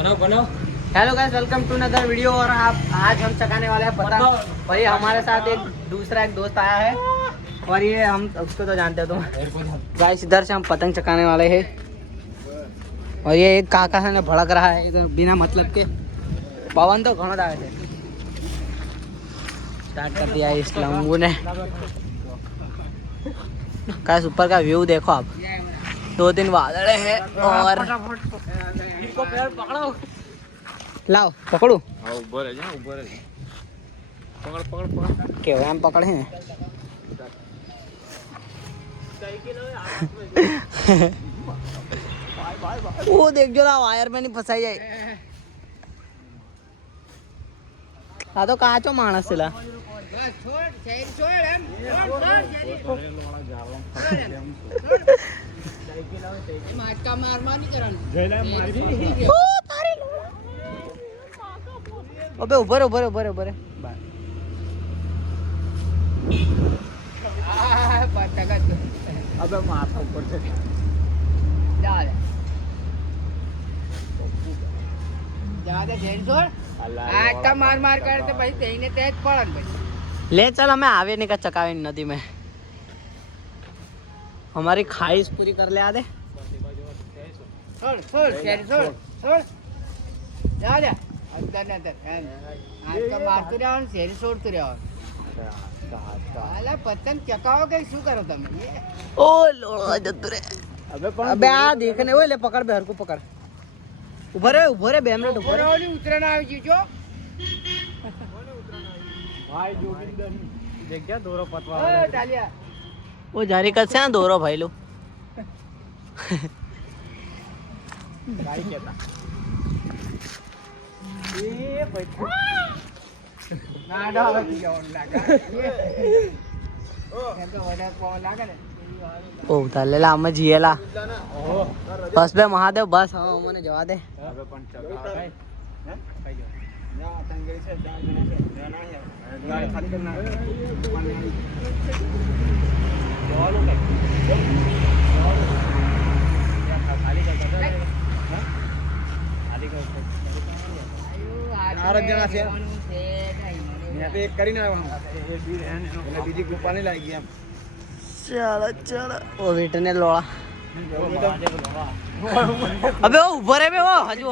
Hello guys, welcome to another video. और आज हम चकाने वाले हैं पतंग। भाई हमारे साथ एक दोस्त आया है और ये हम उसको तो जानते हो तुम। गाइस इधर से हम पतंग चकाने वाले हैं और ये एक काका है ना भड़क रहा है इधर बिना मतलब के। पवन तो घणो आए थे। स्टार्ट कर दिया इस लंगू ने। गाइस ऊपर का व्यू देखो आप, 2-3 बादल है और लाओ पकड़ू क्या हम पकड़े हैं। वो देख जो ना वायर में नहीं फंसाई जाए। आ तो काचो मानस से ला अबे ऊपर ऊपर ऊपर ऊपर अबे माथा ऊपर से मार मार करते भाई तेने तेज पड़न भाई ले चल हमें आवे नहीं का चकावे नदी में। हमारी ख्वाहिश पूरी कर ले आदे। छोड़ छोड़ छोड़ छोड़ जा जा अंदर अंदर आज का मारते रहो और शेरी छोड़ते रहो। अला पतंग चकाओ के શું કરો તમે ओ लोड़ा जत रे अबे आ देखने वो ले पकड़ बेहर को पकड़ उभरे बे मिनट ऊपर ओली उतरना આવી જીજો भाई जोगिंदर देख क्या दोरो पतवा ओ डालिया वो जारी कर से ना दोरो भाई लो गाड़ी कहता ये बैठ ना डाला किया ऑन लगा ओ तो वडा को लगा ने ओ उतारलेला અમે જીએલા બસ બે મહાદેવ બસ હા મને જવા દે હવે પણ ચકા હે ખાઈ જાવ ના તંગરી છે જાન જણા છે ના યાર ગાડી ખાલી કરના બોલો કે ખાલી કરતા હા ખાલી કરતા આરો જણા છે મેં તો એક કરીને આવ્યો એ બી હે ને બીજી ગ્રુપા ને લાગી ગયા। चलो वो वेट ने लोड़ा अबे वो ऊपर है वो हजू